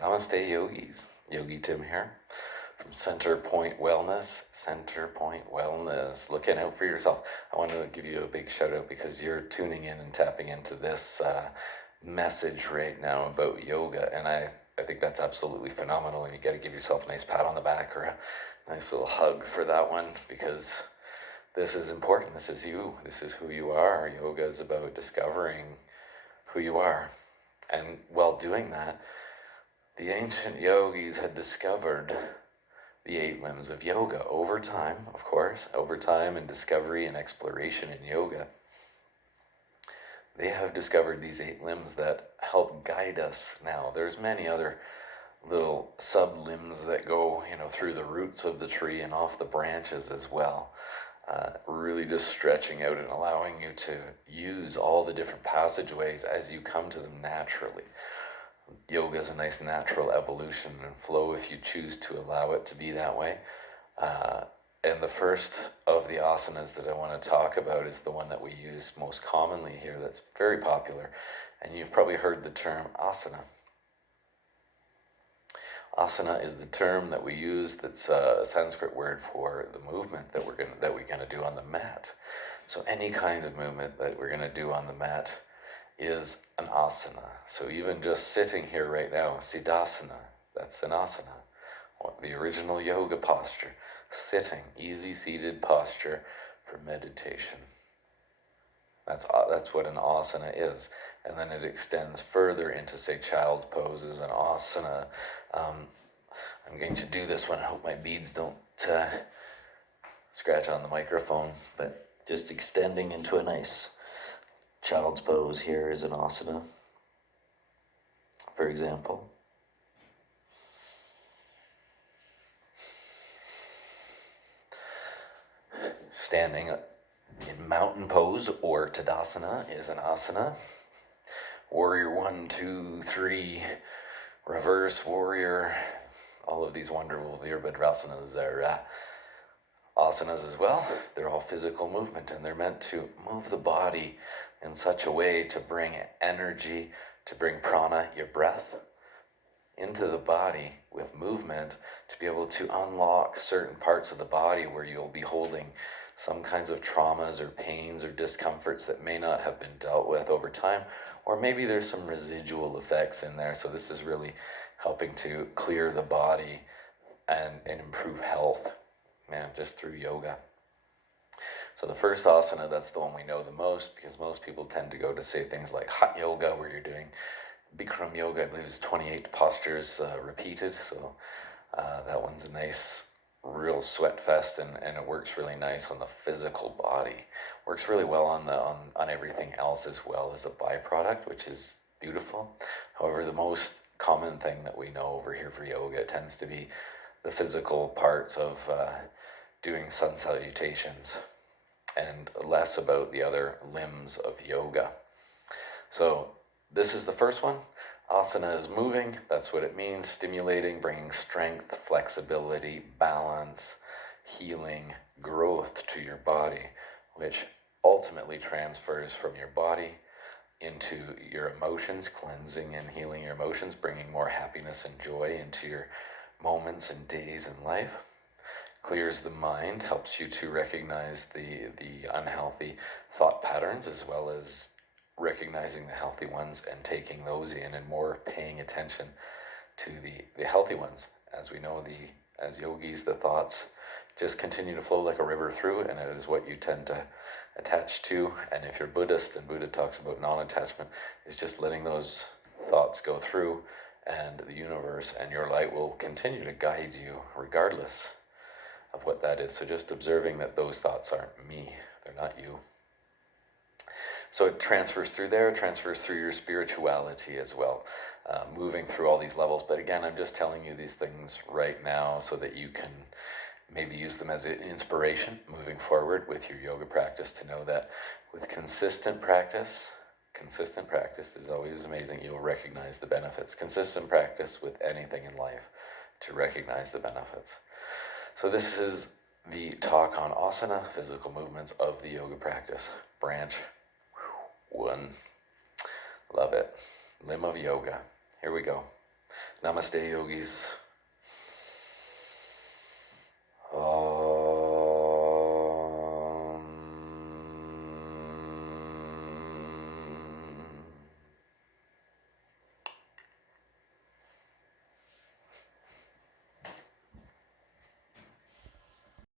Namaste, yogis. Yogi Tim here from Center Point Wellness. Center Point Wellness. Looking out for yourself. I want to give you a big shout out because you're tuning in and tapping into this message right now about yoga, and I think that's absolutely phenomenal. And you got to give yourself a nice pat on the back or a nice little hug for that one, because this is important. This is you. This is who you are. Yoga is about discovering who you are, and while doing that, the ancient yogis had discovered the 8 limbs of yoga over time, of course, over time and discovery and exploration in yoga. They have discovered these 8 limbs that help guide us now. There's many other little sub-limbs that go, through the roots of the tree and off the branches as well. Really just stretching out and allowing you to use all the different passageways as you come to them naturally. Yoga is a nice natural evolution and flow if you choose to allow it to be that way. And the first of the asanas that I want to talk about is the one that we use most commonly here, that's very popular. And you've probably heard the term asana. Asana is the term that we use that's a Sanskrit word for the movement that we're gonna do on the mat. So any kind of movement that we're gonna do on the mat is an asana. So even just sitting here right now, siddhasana, that's an asana. The original yoga posture, sitting, easy seated posture for meditation. That's what an asana is. And then it extends further into, say, child's pose as an asana. I'm going to do this one. I hope my beads don't scratch on the microphone, but just extending into a nice child's pose here is an asana, for example. Standing in mountain pose or tadasana is an asana. Warrior 1, 2, 3, reverse warrior, all of these wonderful Virabhadrasanas are asanas as well. They're all physical movement, and they're meant to move the body in such a way to bring energy, to bring prana, your breath, into the body with movement, to be able to unlock certain parts of the body where you'll be holding some kinds of traumas or pains or discomforts that may not have been dealt with over time, or maybe there's some residual effects in there. So this is really helping to clear the body and improve health, just through yoga. So the first asana, that's the one we know the most, because most people tend to go to say things like hot yoga, where you're doing Bikram yoga. I believe it's 28 postures repeated. So that one's a nice, real sweat fest, and it works really nice on the physical body. Works really well on everything else as well as a byproduct, which is beautiful. However, the most common thing that we know over here for yoga tends to be the physical parts of doing sun salutations, and less about the other limbs of yoga. So this is the first one. Asana is moving. That's what it means. Stimulating, bringing strength, flexibility, balance, healing, growth to your body, which ultimately transfers from your body into your emotions, cleansing and healing your emotions, bringing more happiness and joy into your moments and days in life. Clears the mind, helps you to recognize the unhealthy thought patterns, as well as recognizing the healthy ones and taking those in, and more paying attention to the healthy ones. As we know, as yogis, the thoughts just continue to flow like a river through, and it is what you tend to attach to. And if you're Buddhist, and Buddha talks about non-attachment, is just letting those thoughts go through, and the universe and your light will continue to guide you regardless of what that is. So just observing that those thoughts aren't me, they're not you. So it transfers through there, transfers through your spirituality as well, moving through all these levels. But again, I'm just telling you these things right now so that you can maybe use them as an inspiration moving forward with your yoga practice, to know that with consistent practice is always amazing. You'll recognize the benefits. Consistent practice with anything in life, to recognize the benefits. So this is the talk on asana, physical movements of the yoga practice. Branch 1. Love it. Limb of yoga. Here we go. Namaste, yogis.